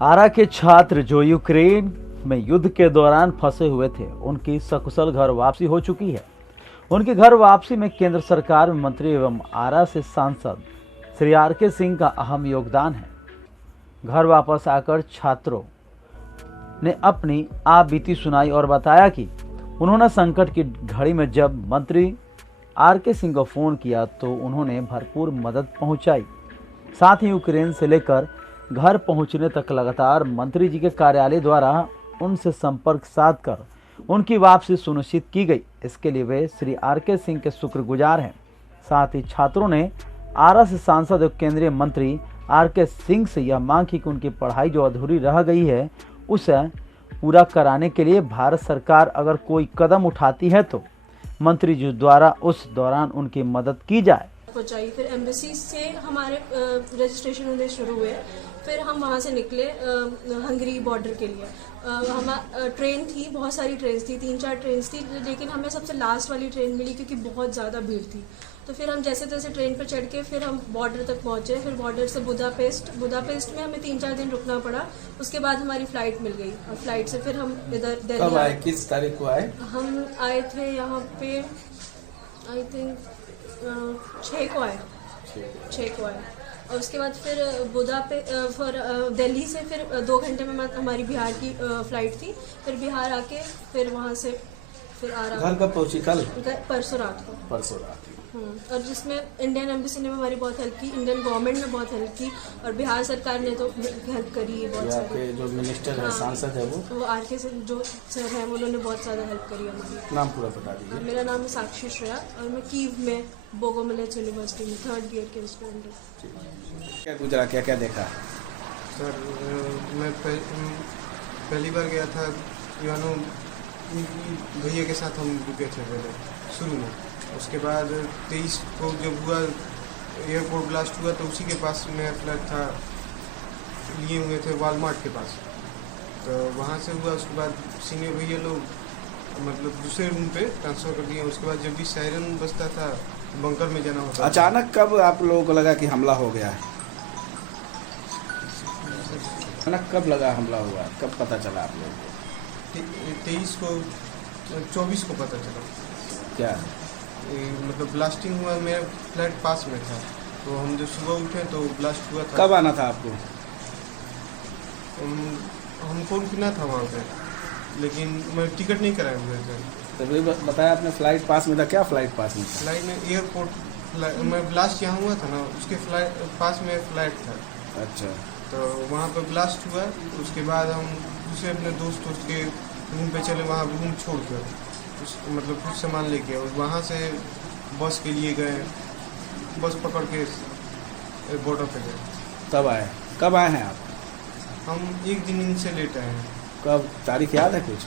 आरा के छात्र जो यूक्रेन में युद्ध के दौरान फंसे हुए थे, उनकी सकुशल घर वापसी हो चुकी है। उनकी घर वापसी में केंद्र सरकार में मंत्री एवं आरा से सांसद श्री आर.के. सिंह का अहम योगदान है। घर वापस आकर छात्रों ने अपनी आप बीती सुनाई और बताया कि उन्होंने संकट की घड़ी में जब मंत्री आर.के. सिंह को फोन किया तो उन्होंने भरपूर मदद पहुंचाई। साथ ही यूक्रेन से लेकर घर पहुंचने तक लगातार मंत्री जी के कार्यालय द्वारा उनसे संपर्क साधकर उनकी वापसी सुनिश्चित की गई। इसके लिए वे श्री आर.के. सिंह के शुक्रगुजार हैं। साथ ही छात्रों ने आरा से सांसद और केंद्रीय मंत्री आर.के. सिंह से यह मांग की कि उनकी पढ़ाई जो अधूरी रह गई है उसे पूरा कराने के लिए भारत सरकार अगर कोई कदम उठाती है तो मंत्री जी द्वारा उस दौरान उनकी मदद की जाए। पहुंचाई। फिर एम्बेसी से हमारे रजिस्ट्रेशन होने शुरू हुए। फिर हम वहाँ से निकले हंगरी बॉर्डर के लिए। हम ट्रेन थी, बहुत सारी ट्रेन थी, 3-4 ट्रेन थी, लेकिन हमें सबसे लास्ट वाली ट्रेन मिली क्योंकि बहुत ज़्यादा भीड़ थी। तो फिर हम जैसे तैसे ट्रेन पर चढ़ के फिर हम बॉर्डर तक पहुँचे। फिर बॉर्डर से बुदापेस्ट में हमें 3-4 दिन रुकना पड़ा। उसके बाद हमारी फ़्लाइट मिल गई और फ्लाइट से फिर हम इधर दिल्ली। कब आए, किस तारीख को आए? हम आए थे यहाँ पे आई थिंक 6 को आए। और उसके बाद फिर दिल्ली से फिर 2 घंटे में हमारी बिहार की फ़्लाइट थी। फिर बिहार आके फिर वहाँ से फिर आ रहा। घर कब पहुंची? कल? परसों रात को। परसों रात। और जिसमें इंडियन एम्बेसी ने हमारी बहुत हेल्प की, इंडियन गवर्नमेंट ने बहुत हेल्प की और बिहार सरकार ने तो हेल्प करी है बहुत सारी। जो मिनिस्टर है, सांसद है, वो आर.के. से जो सर हैं उन्होंने बहुत ज़्यादा हेल्प करी हमारी। नाम पूरा बता दीजिए। मेरा नाम है साक्षी श्रेया और मैं कीव में बोगोमिलेट्स यूनिवर्सिटी में 3rd ईयर के स्टूडेंट हूँ। क्या गुजरा, क्या क्या देखा? सर मैं पहली बार गया था यानो भैया के साथ हम रुके थे पहले शुरू में। उसके बाद 23 को जब हुआ एयरपोर्ट ब्लास्ट हुआ तो उसी के पास में फ्लैट था, लिए हुए थे वॉलमार्ट के पास। तो वहाँ से हुआ। उसके बाद सीनियर भैया लोग मतलब दूसरे रूम पे ट्रांसफ़र कर दिए। उसके बाद जब भी सायरन बजता था बंकर में जाना होता। अचानक कब आप लोगों को लगा कि हमला हो गया है? अचानक कब लगा हमला हुआ? कब पता चला आप लोगों को? 23 को 24 को पता चला। क्या मतलब ब्लास्टिंग हुआ, मेरा फ्लैट पास में था तो हम जब सुबह उठे तो ब्लास्ट हुआ था। कब आना था आपको? हमको रुकना था वहाँ पे, लेकिन मैं टिकट नहीं कराए हुए थे। तभी बताया आपने फ्लाइट पास में था। क्या फ्लाइट पास में था? फ्लाइट में एयरपोर्ट मैं ब्लास्ट यहाँ हुआ था ना, उसके फ्लाइट पास में फ्लाइट था। अच्छा। तो वहाँ पे ब्लास्ट हुआ। उसके बाद हम दूसरे अपने दोस्त के रूम पे चले, वहाँ रूम छोड़ कर मतलब कुछ सामान लेके और वहाँ से बस के लिए गए। बस पकड़ के बॉर्डर पे गए। तब आए? कब आए हैं आप? हम 1 दिन इनसे लेट आए हैं। कब? तारीख याद है कुछ?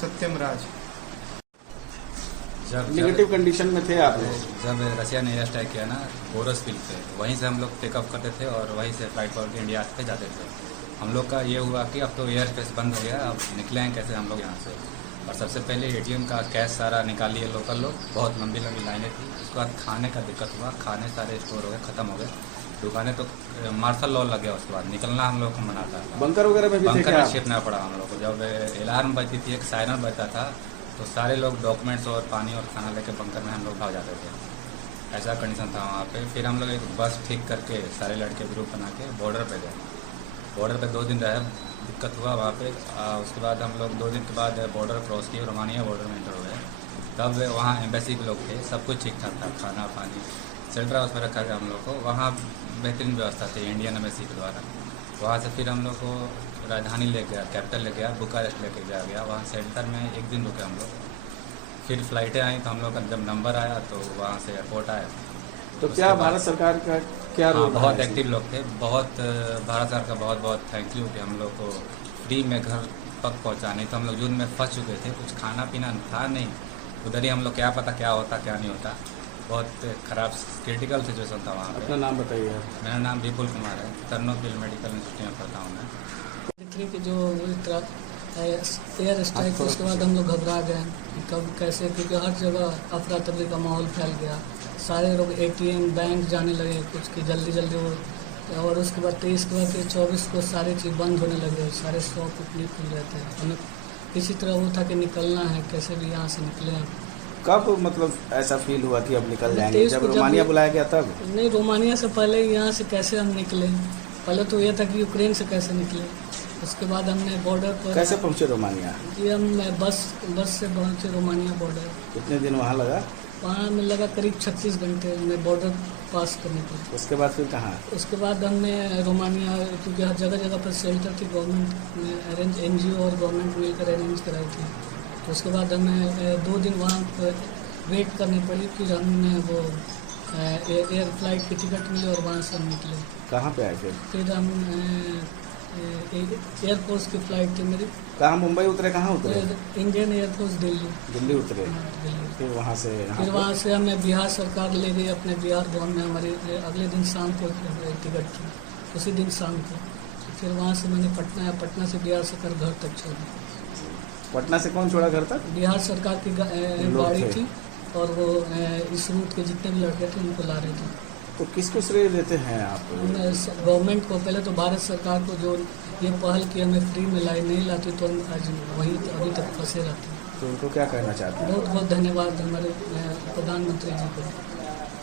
सत्यम राज। नेगेटिव कंडीशन में थे आप लोग जब रशिया ने एयर स्ट्राइक किया ना बोरोस्पिल पे, वहीं से हम लोग टेकअप करते थे और वहीं से फ्लाइट पकड़ के इंडिया पे जाते थे। हम लोग का ये हुआ कि अब तो एयर स्पेस बंद हो गया, अब निकले हैं कैसे हम लोग यहाँ से। और सबसे पहले ATM का कैश सारा निकाल लिए लोकल लोग, बहुत लंबी लंबी लाइनें थी। उसके बाद खाने का दिक्कत हुआ, खाने सारे स्टोर हो गए, ख़त्म हो गए दुकानें, तो मार्शल लॉ लग गया। उसके बाद निकलना हम लोग को मना था। बंकर वगैरह में भी थे बंकर क्या? में छिपना पड़ा हम लोग को। जब अलार्म बजती थी, एक सायरन बजता था, तो सारे लोग डॉक्यूमेंट्स और पानी और खाना लेके बंकर में हम लोग भाग जाते थे। ऐसा कंडीशन था वहाँ पे। फिर हम लोग एक बस ठीक करके सारे लड़के ग्रुप बना के बॉर्डर पे गए। बॉर्डर पे 2 दिन रहे, दिक्कत हुआ वहाँ पे। उसके बाद हम लोग 2 दिन के बाद बॉर्डर क्रॉस किए, रोमानिया बॉर्डर में इंटर हो गए। तब वहाँ एम्बेसी के लोग थे, सब कुछ ठीक ठाक था, खाना पानी शेल्टर हाउस में रखा गया हम लोग को। वहाँ बेहतरीन व्यवस्था थी इंडियन एम्बेसी के द्वारा। वहाँ से फिर हम लोग को राजधानी ले गया, कैपिटल ले गया, बुखारेस्ट लेके जाया गया। वहाँ शेल्टर में 1 दिन रुके हम लोग। फिर फ्लाइटें आई तो हम लोग का जब नंबर आया तो वहाँ से एयरपोर्ट आया। तो क्या भारत सरकार का क्या रोल? बहुत एक्टिव लोग थे, बहुत भारत सरकार का बहुत बहुत थैंक यू कि हम लोग को फ्री में घर तक पहुँचाने। तो हम लोग जून में फंस चुके थे, कुछ खाना पीना था नहीं उधर ही। हम लोग क्या पता क्या होता क्या नहीं होता, बहुत ख़राब क्रिटिकल सिचुएशन था वहाँ पे। अपना नाम बताइए। मेरा नाम विपुल कुमार है, तरनोफिल मेडिकल इंस्टीट्यूट में पढ़ता हूँ मैं। कि जो एयर स्ट्राइक उसके बाद हम लोग घबरा गए कब कैसे, क्योंकि हर जगह अफरा तफरी का माहौल फैल गया। सारे लोग ATM बैंक जाने लगे कुछ कि जल्दी जल्दी वो, और उसके बाद 23 के बाद फिर 24 को सारी चीज़ बंद होने लगे, सारे शॉप नहीं खुल रहे थे। हमें किसी तरह वो था कि निकलना है, कैसे भी यहाँ से निकले हैं। कब मतलब ऐसा फील हुआ कि अब निकल जाएंगे? 23 जब को रोमानिया बुलाया गया तब? नहीं, रोमानिया से पहले यहाँ से कैसे हम निकले, पहले तो ये था कि यूक्रेन से कैसे निकले, उसके बाद हमने बॉर्डर पर कैसे पहुंचे रोमानिया? ये हम बस से पहुँचे रोमानिया बॉर्डर। कितने दिन वहाँ लगा? वहाँ में लगा करीब 36 घंटे हमें बॉर्डर पास करने पर। उसके बाद फिर कहाँ? उसके बाद हमने रोमानिया, क्योंकि हर जगह जगह पर शेल्टर थी, गवर्नमेंट ने अरेंज, NGO और गवर्नमेंट मिलकर अरेंज कराई थी। तो उसके बाद हमें 2 दिन वहाँ पर वेट करनी पड़ी, फिर हमने वो एयर फ्लाइट की टिकट मिली और वहाँ से हम निकले। कहाँ पे आए फिर हम एयरफोर्स की फ़्लाइट थी मेरी। कहाँ? मुंबई उतरे? कहाँ उतरे? Indian air force Delhi. दिल्ली उतरे? दिल्ली। फिर वहाँ से फिर वहाँ से हमें बिहार सरकार ले गई अपने बिहार भवन में, हमारी अगले दिन शाम को टिकट थी, उसी दिन शाम को। फिर वहाँ से मैंने पटना से बिहार सरकार घर तक छोड़ी। पटना से कौन छोड़ा घर तक? बिहार सरकार की गाड़ी थी, और वो इस रूट के जितने भी लड़के थे उनको ला रहे थे। तो किसको श्रेय देते हैं आप? गवर्नमेंट को, पहले तो भारत सरकार को, जो ये पहल की हमें फ्री में नहीं लाती तो हम आज वहीं अभी तक फंसे रहते हैं। तो उनको क्या कहना चाहते हैं? बहुत बहुत धन्यवाद हमारे प्रधानमंत्री जी को,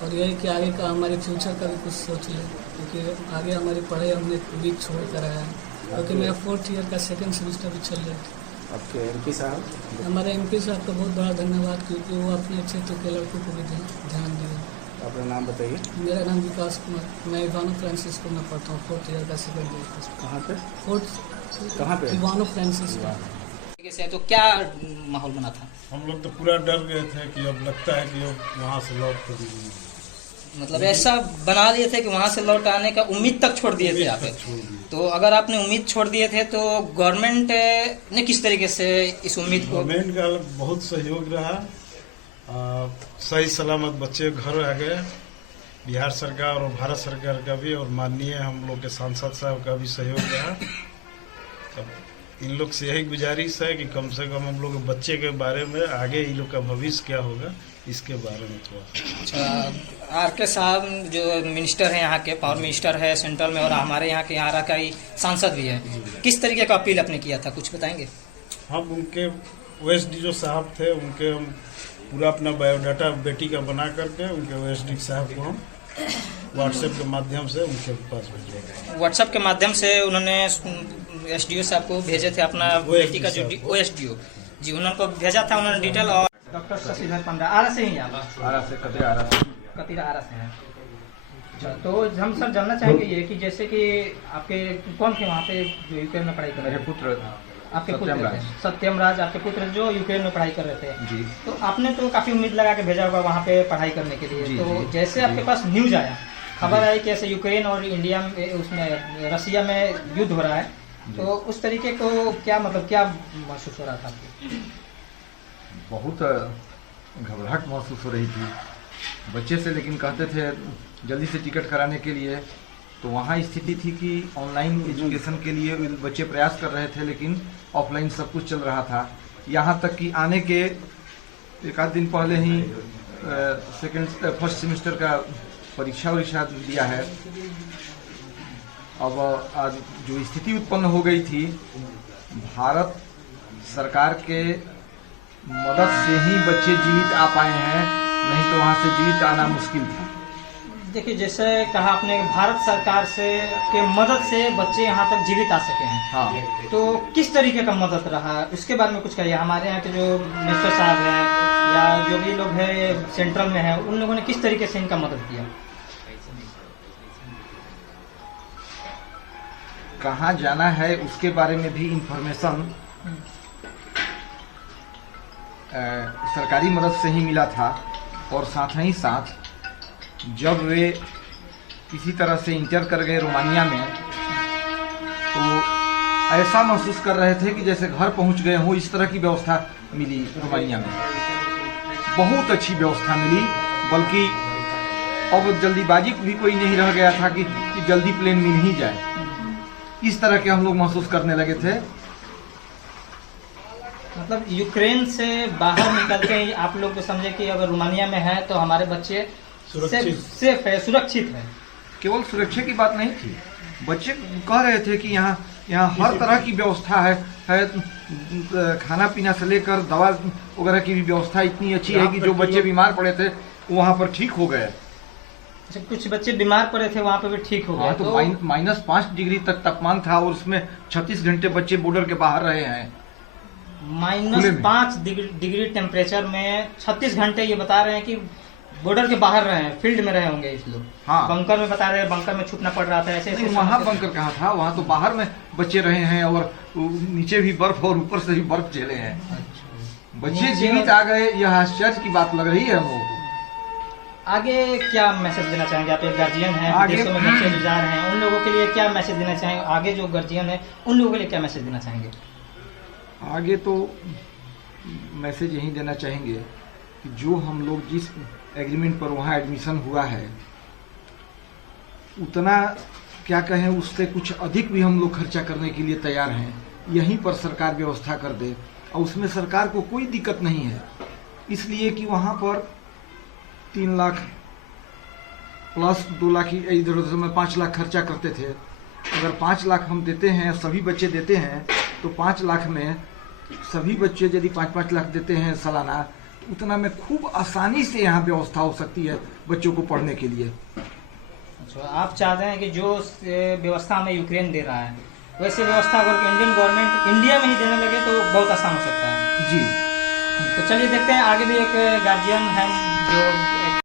और यही कि आगे का हमारे फ्यूचर का भी कुछ सोच लें, क्योंकि आगे हमारी पढ़ाई हमने बीच छोड़ कर आया है, क्योंकि मेरा 4th ईयर का 2nd सेमेस्टर भी चल रहा है। आपके MP साहब? हमारे MP साहब का बहुत बड़ा धन्यवाद, क्योंकि वो अपने क्षेत्र के लड़कों को भी ध्यान दिए। अपना नाम बताइए। मेरा नाम विकास कुमार, मैं इवानो फ्रांसिस्को में पढ़ता हूँ, 4th ईयर का 2nd ईयर। कहाँ पे? 4th कहाँ पे? इवानो फ्रांसिस्को। से तो क्या माहौल बना था? हम लोग तो पूरा डर गए थे कि अब लगता है कि अब वहाँ से लौट कर मतलब ऐसा बना लिए थे कि वहाँ से लौट आने का उम्मीद तक छोड़ दिए थे आप। तो अगर आपने उम्मीद छोड़ दिए थे तो गवर्नमेंट ने किस तरीके से इस उम्मीद को? गवर्नमेंट का बहुत सहयोग रहा, सही सलामत बच्चे घर आ गए। बिहार सरकार और भारत सरकार का भी, और माननीय हम लोग के सांसद साहब का भी सहयोग रहा। तब इन लोग से यही गुजारिश है कि कम से कम हम लोग बच्चे के बारे में, आगे इन लोग का भविष्य क्या होगा इसके बारे में थोड़ा। अच्छा, RK साहब जो मिनिस्टर हैं यहाँ के, पावर मिनिस्टर है सेंट्रल में, और हमारे यहाँ के यहाँ का ही सांसद भी है, किस तरीके का अपील आपने किया था, कुछ बताएंगे? हम उनके OSD जो साहब थे, उनके हम पूरा अपना बायोडाटा बेटी का बना करके उनके OSD साहब को हम WhatsApp के माध्यम से उनके पास भेजे। WhatsApp के माध्यम से उन्होंने SDO साहब को भेजे थे अपना बेटी का जो OSDO जी, उन्होंने भेजा था, उन्होंने डिटेल। और डॉक्टर शशिधर पंडा आरा से ही आप? आरा से, कतिरा आरा से हैं। अच्छा, तो हम सर जानना चाहेंगे ये कि जैसे कि आपके कौन थे वहाँ पे जो यूक्रेन में पढ़ाई कर रहे थे? मेरे पुत्र, आपके पुत्र थे सत्यम राज, आपके पुत्र जो यूक्रेन में पढ़ाई कर रहे थे जी। तो आपने तो काफ़ी उम्मीद लगा के भेजा होगा वहाँ पे पढ़ाई करने के लिए। तो जैसे आपके पास न्यूज़ आया, खबर आई कि ऐसे यूक्रेन और इंडिया में, उसमें रसिया में युद्ध हो रहा है, तो उस तरीके को क्या मतलब क्या महसूस हो रहा था आपको? बहुत घबराहट महसूस हो रही थी बच्चे से, लेकिन कहते थे जल्दी से टिकट कराने के लिए। तो वहाँ स्थिति थी कि ऑनलाइन एजुकेशन के लिए बच्चे प्रयास कर रहे थे, लेकिन ऑफलाइन सब कुछ चल रहा था। यहाँ तक कि आने के एक आध दिन पहले ही फर्स्ट सेमेस्टर का परीक्षा दिया है। अब आज जो स्थिति उत्पन्न हो गई थी, भारत सरकार के मदद से ही बच्चे जीवित आ पाए हैं, नहीं तो वहाँ से जीवित आना मुश्किल था। देखिए, जैसे कहा आपने भारत सरकार से के मदद से बच्चे यहाँ तक जीवित आ सके हैं। हाँ, तो किस तरीके का मदद रहा उसके बारे में कुछ कहिए। हमारे यहाँ के जो मिनिस्टर साहब हैं या जो भी लोग हैं सेंट्रल में हैं, उन लोगों ने किस तरीके से इनका मदद किया? कहाँ जाना है उसके बारे में भी इंफॉर्मेशन सरकारी मदद से ही मिला था। और साथ ही साथ जब वे किसी तरह से इंटर कर गए रोमानिया में, तो ऐसा महसूस कर रहे थे कि जैसे घर पहुंच गए हों। इस तरह की व्यवस्था मिली रोमानिया में, बहुत अच्छी व्यवस्था मिली। बल्कि अब जल्दीबाजी भी कोई नहीं रह गया था कि जल्दी प्लेन मिल ही जाए। इस तरह के हम लोग महसूस करने लगे थे। मतलब यूक्रेन से बाहर निकलते ही आप लोग तो समझे कि अगर रोमानिया में है तो हमारे बच्चे सेफ है, सुरक्षित है। केवल सुरक्षा की बात नहीं थी, बच्चे कह रहे थे कि यहाँ हर तरह की व्यवस्था है, खाना पीना से लेकर दवा वगैरह की भी व्यवस्था इतनी अच्छी है कि जो बच्चे बीमार पड़े थे वो वहाँ पर ठीक हो गए। अच्छा, कुछ बच्चे बीमार पड़े थे वहाँ पे भी ठीक हो गए। तो -5 डिग्री तक तापमान था और उसमें 36 घंटे बच्चे बॉर्डर के बाहर रहे हैं। -5 डिग्री टेम्परेचर में 36 घंटे ये बता रहे हैं कि बॉर्डर के बाहर रहे हैं, फील्ड में रहे होंगे इस लोग। हाँ, बंकर में बता रहे हैं, बंकर में छुपना पड़ रहा था। ऐसे वहाँ बंकर कहाँ था, वहाँ तो बाहर में बच्चे रहे हैं और नीचे भी बर्फ और ऊपर से भी बर्फ झेले हैं। अच्छा, बच्चे जीवित आ गए, यह आश्चर्य की बात लग रही है हम लोगों को। आगे क्या मैसेज देना चाहेंगे? आप एक गार्जियन हैं, विदेशों में बच्चे जो जा रहे हैं, उन लोगों के लिए क्या मैसेज देना चाहेंगे? आगे जो गार्जियन है उन लोगों के लिए क्या मैसेज देना चाहेंगे? आगे तो मैसेज यही देना चाहेंगे कि जो हम लोग जिस एग्रीमेंट पर वहाँ एडमिशन हुआ है, उतना क्या कहें, उससे कुछ अधिक भी हम लोग खर्चा करने के लिए तैयार हैं। यहीं पर सरकार व्यवस्था कर दे और उसमें सरकार को कोई दिक्कत नहीं है, इसलिए कि वहाँ पर 3 लाख प्लस 2 लाख, इधर उधर में 5 लाख खर्चा करते थे। अगर 5 लाख हम देते हैं, सभी बच्चे देते हैं, तो 5 लाख में सभी बच्चे यदि 5-5 लाख देते हैं सालाना, तो उतना में खूब आसानी से यहाँ व्यवस्था हो सकती है बच्चों को पढ़ने के लिए। अच्छा, आप चाहते हैं कि जो व्यवस्था हमें यूक्रेन दे रहा है, वैसे व्यवस्था अगर इंडियन गवर्नमेंट इंडिया में ही देने लगे तो बहुत आसान हो सकता है। जी, तो चलिए देखते हैं, आगे भी एक गार्जियन है जो